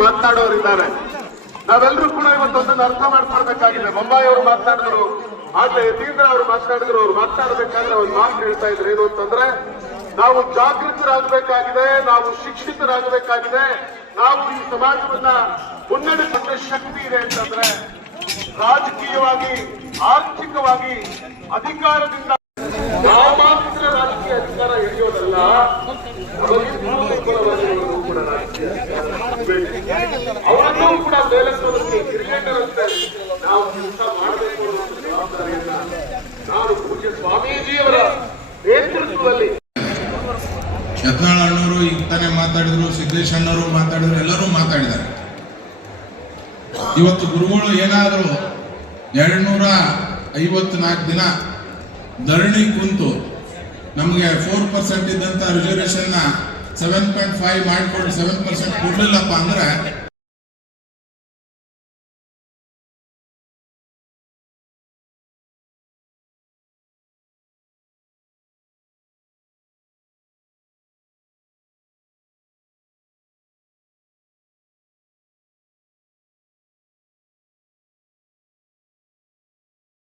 ಮಾತನಾಡೋರಿದ್ದಾರೆ. ನಾವೆಲ್ಲರೂ ಕೂಡ ಇವತ್ತೊಂದನ್ನು ಅರ್ಥ ಮಾಡ್ಕೊಳ್ಬೇಕಾಗಿದೆ. ಬೊಮ್ಮಾಯಿ ಅವರು ಮಾತನಾಡಿದ್ರು, ಆಗ್ಲೇ ಯತೀಂದ್ರ ಅವರು ಮಾತನಾಡಿದ್ರು. ಅವ್ರು ಮಾತನಾಡಬೇಕಾದ್ರೆ ಒಂದು ಮಾತು ಹೇಳ್ತಾ ಇದ್ರು, ಏನು ಅಂತಂದ್ರೆ ನಾವು ಜಾಗೃತರಾಗಬೇಕಾಗಿದೆ, ನಾವು ಶಿಕ್ಷಿತರಾಗಬೇಕಾಗಿದೆ, ನಾವು ಈ ಸಮಾಜವನ್ನ ಮುನ್ನಡೆಸುವ ಶಕ್ತಿ ಇದೆ ಅಂತಂದ್ರೆ ರಾಜಕೀಯವಾಗಿ, ಆರ್ಥಿಕವಾಗಿ ಅಧಿಕಾರದಿಂದ ನಾವು ಮಾತ್ರ ರಾಜಕೀಯ ಅಧಿಕಾರ ಹಿಡಿಯೋದಲ್ಲ, ಅವರನ್ನೂ ಕೂಡ ಮೇಲೆತ್ತೋದಕ್ಕೆ ಕ್ರಿಯೇಟರ್ ಅಂತ ನಾವು ಕೆಲಸ ಮಾಡಬೇಕು ಅನ್ನೋ ಜವಾಬ್ದಾರಿಯನ್ನ ನಾನು ಪೂಜ್ಯ ಸ್ವಾಮೀಜಿಯವರ ನೇತೃತ್ವದಲ್ಲಿ. ಯತ್ನಾಳ್ ಅಣ್ಣವರು ಈಗ ತಾನೇ ಮಾತಾಡಿದ್ರು, ಸಿದ್ದೇಶ್ ಅಣ್ಣವರು ಮಾತಾಡಿದ್ರು, ಎಲ್ಲರೂ ಮಾತಾಡಿದ್ದಾರೆ. ಇವತ್ತು ಗುರುಗಳು ಏನಾದರೂ 254 ದಿನ ಧರಣಿ ಕುಂತು ನಮಗೆ 4% ಇದ್ದಂತ ರಿಸರ್ವೇಶನ್ 7.5 ಮಾಡಿಕೊಂಡು 7% ಕೊಡ್ಲಿಲ್ಲಪ್ಪ ಅಂದ್ರೆ